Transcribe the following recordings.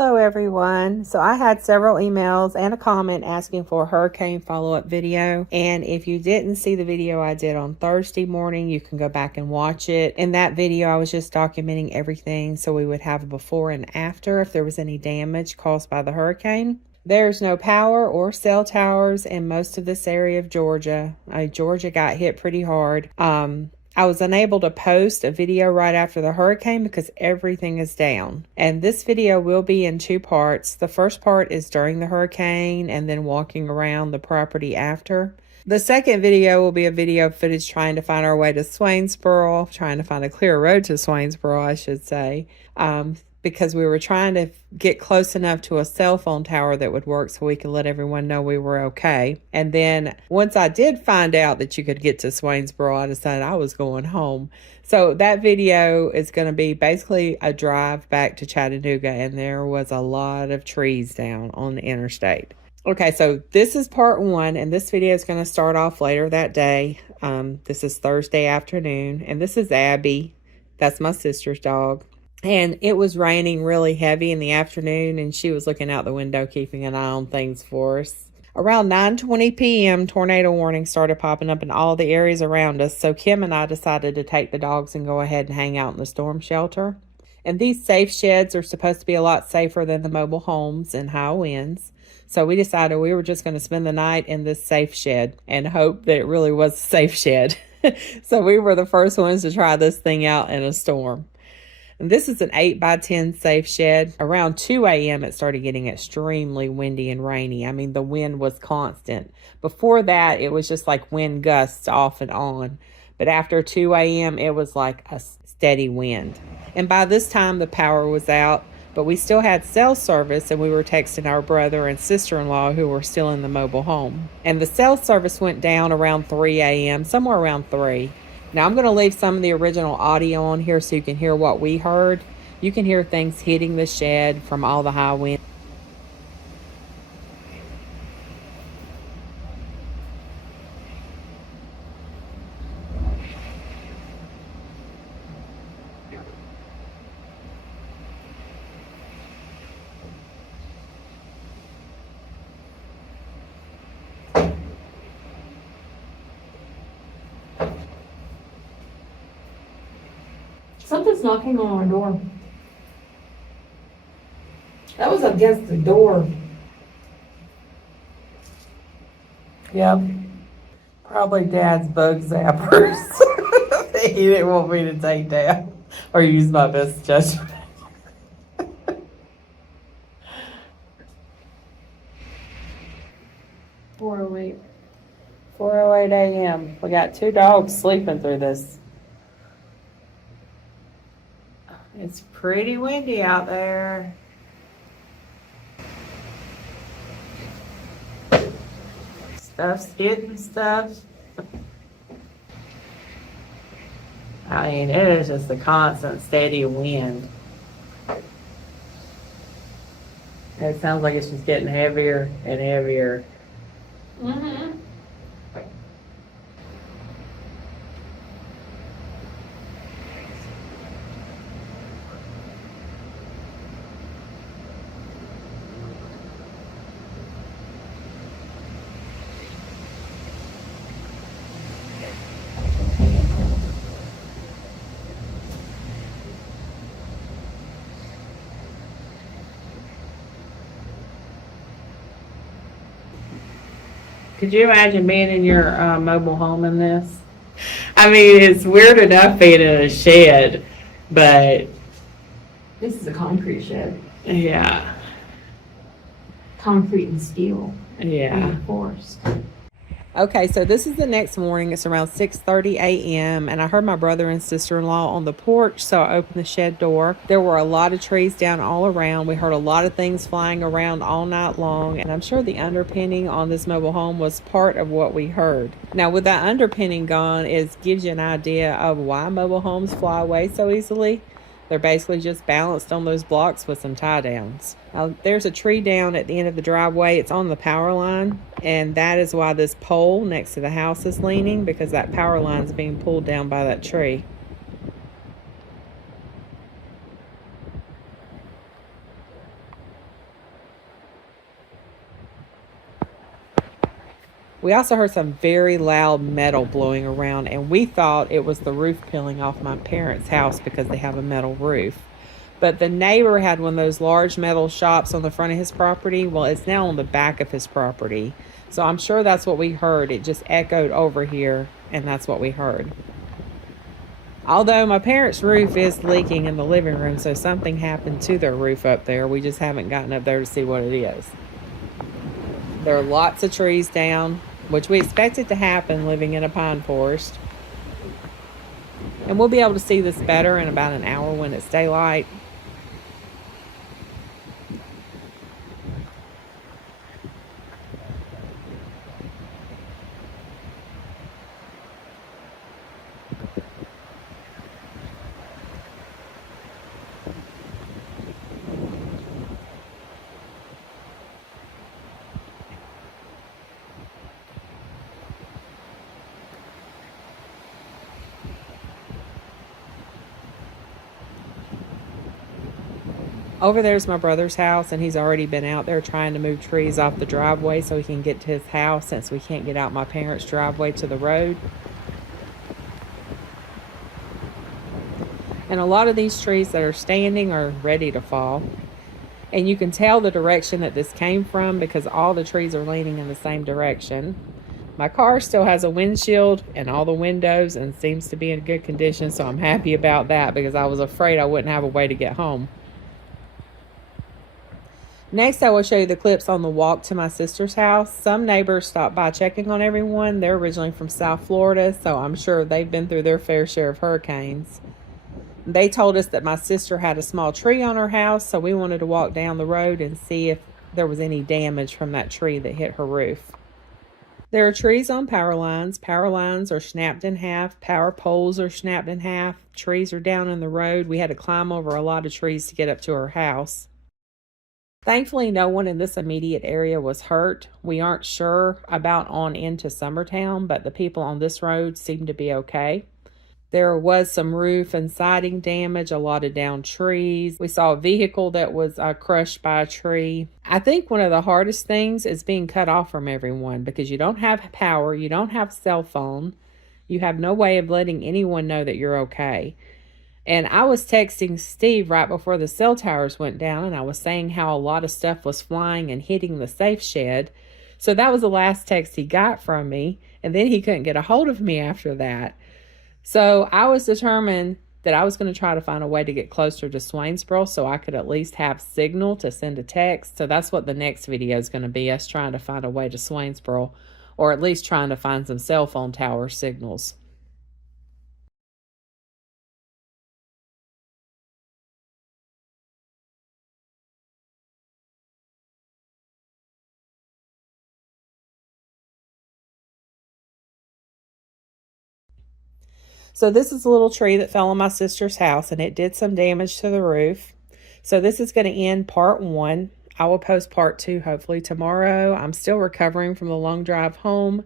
Hello everyone. So I had several emails and a comment asking for a hurricane follow-up video. And if you didn't see the video I did on Thursday morning, you can go back and watch it. In that video, I was just documenting everything so we would have a before and after if there was any damage caused by the hurricane. There's no power or cell towers in most of this area of Georgia. Georgia got hit pretty hard. I was unable to post a video right after the hurricane because everything is down. And this video will be in two parts. The first part is during the hurricane and then walking around the property after. The second video will be a video of footage trying to find our way to Swainsboro, trying to find a clear road to Swainsboro, I should say. Because we were trying to get close enough to a cell phone tower that would work so we could let everyone know we were okay. And then once I did find out that you could get to Swainsboro, I decided I was going home. So that video is going to be basically a drive back to Chattanooga, and there was a lot of trees down on the interstate. Okay, so this is part one, and this video is going to start off later that day. This is Thursday afternoon, and this is Abby. That's my sister's dog. And it was raining really heavy in the afternoon, and she was looking out the window, keeping an eye on things for us. Around 9:20 p.m., tornado warnings started popping up in all the areas around us, so Kim and I decided to take the dogs and go ahead and hang out in the storm shelter. And these safe sheds are supposed to be a lot safer than the mobile homes and high winds. So we decided we were just going to spend the night in this safe shed and hope that it really was a safe shed. So we were the first ones to try this thing out in a storm. And this is an 8x10 safe shed. Around 2 a.m. it started getting extremely windy and rainy. I mean, the wind was constant. Before that, it was just like wind gusts off and on. But after 2 a.m., it was like a steady wind. And by this time, the power was out. But we still had cell service, and we were texting our brother and sister-in-law who were still in the mobile home. And the cell service went down around 3 a.m., somewhere around 3. Now, I'm going to leave some of the original audio on here so you can hear what we heard. You can hear things hitting the shed from all the high wind. Something's knocking on our door. That was against the door. Yep. Probably Dad's bug zappers. He didn't want me to take down or use my best judgment. 4:08 a.m. We got 2 dogs sleeping through this. It's pretty windy out there. Stuff's hitting stuff. I mean, it is just a constant, steady wind. It sounds like it's just getting heavier and heavier. Mm-hmm. Could you imagine being in your mobile home in this? I mean, it's weird enough being in a shed, but This is a concrete shed. yeah, Concrete and steel. yeah. Reinforced. Okay, so this is the next morning. It's around 6:30 a.m. and I heard my brother and sister-in-law on the porch, so I opened the shed door. There were a lot of trees down all around. We heard a lot of things flying around all night long, and I'm sure the underpinning on this mobile home was part of what we heard. Now, with that underpinning gone, it gives you an idea of why mobile homes fly away so easily. They're basically just balanced on those blocks with some tie downs. There's a tree down at the end of the driveway. It's on the power line, and that is why this pole next to the house is leaning, because that power line is being pulled down by that tree. We also heard some very loud metal blowing around, and we thought it was the roof peeling off my parents' house because they have a metal roof. But the neighbor had one of those large metal shops on the front of his property. Well, it's now on the back of his property. So I'm sure that's what we heard. It just echoed over here, and that's what we heard. Although my parents' roof is leaking in the living room, so something happened to their roof up there. We just haven't gotten up there to see what it is. There are lots of trees down, which we expected to happen living in a pine forest. And we'll be able to see this better in about an hour when it's daylight. Over there's my brother's house, and he's already been out there trying to move trees off the driveway so he can get to his house, since we can't get out my parents' driveway to the road. And a lot of these trees that are standing are ready to fall. And you can tell the direction that this came from because all the trees are leaning in the same direction. My car still has a windshield and all the windows and seems to be in good condition, so I'm happy about that because I was afraid I wouldn't have a way to get home. Next, I will show you the clips on the walk to my sister's house. Some neighbors stopped by checking on everyone. They're originally from South Florida, so I'm sure they've been through their fair share of hurricanes. They told us that my sister had a small tree on her house, so we wanted to walk down the road and see if there was any damage from that tree that hit her roof. There are trees on power lines. Power lines are snapped in half. Power poles are snapped in half. Trees are down in the road. We had to climb over a lot of trees to get up to her house. Thankfully, no one in this immediate area was hurt. We aren't sure about on into Summertown, but the people on this road seem to be okay. There was some roof and siding damage, a lot of downed trees. We saw a vehicle that was crushed by a tree. I think one of the hardest things is being cut off from everyone because you don't have power, you don't have cell phone, you have no way of letting anyone know that you're okay. And I was texting Steve right before the cell towers went down, and I was saying how a lot of stuff was flying and hitting the safe shed. So that was the last text he got from me, and then he couldn't get a hold of me after that. So I was determined that I was going to try to find a way to get closer to Swainsboro so I could at least have signal to send a text. So that's what the next video is going to be, us trying to find a way to Swainsboro, or at least trying to find some cell phone tower signals. So this is a little tree that fell on my sister's house, and it did some damage to the roof. So this is going to end part 1. I will post part 2 hopefully tomorrow. I'm still recovering from the long drive home,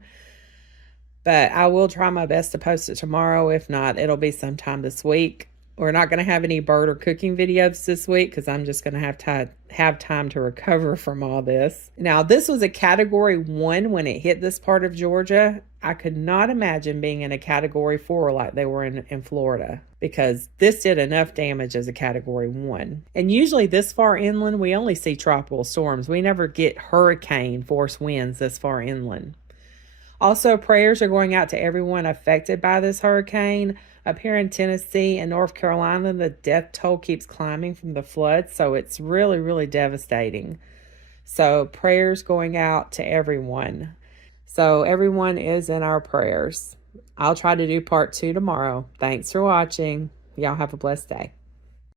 but I will try my best to post it tomorrow. If not, it'll be sometime this week. We're not going to have any bird or cooking videos this week because I'm just going to have time to recover from all this. Now, this was a Category 1 when it hit this part of Georgia. I could not imagine being in a Category 4 like they were in Florida, because this did enough damage as a Category 1. And usually this far inland, we only see tropical storms. We never get hurricane force winds this far inland. Also, prayers are going out to everyone affected by this hurricane. Up here in Tennessee and North Carolina, the death toll keeps climbing from the floods, so it's really, really devastating. So prayers going out to everyone. So everyone is in our prayers. I'll try to do part 2 tomorrow. Thanks for watching. Y'all have a blessed day.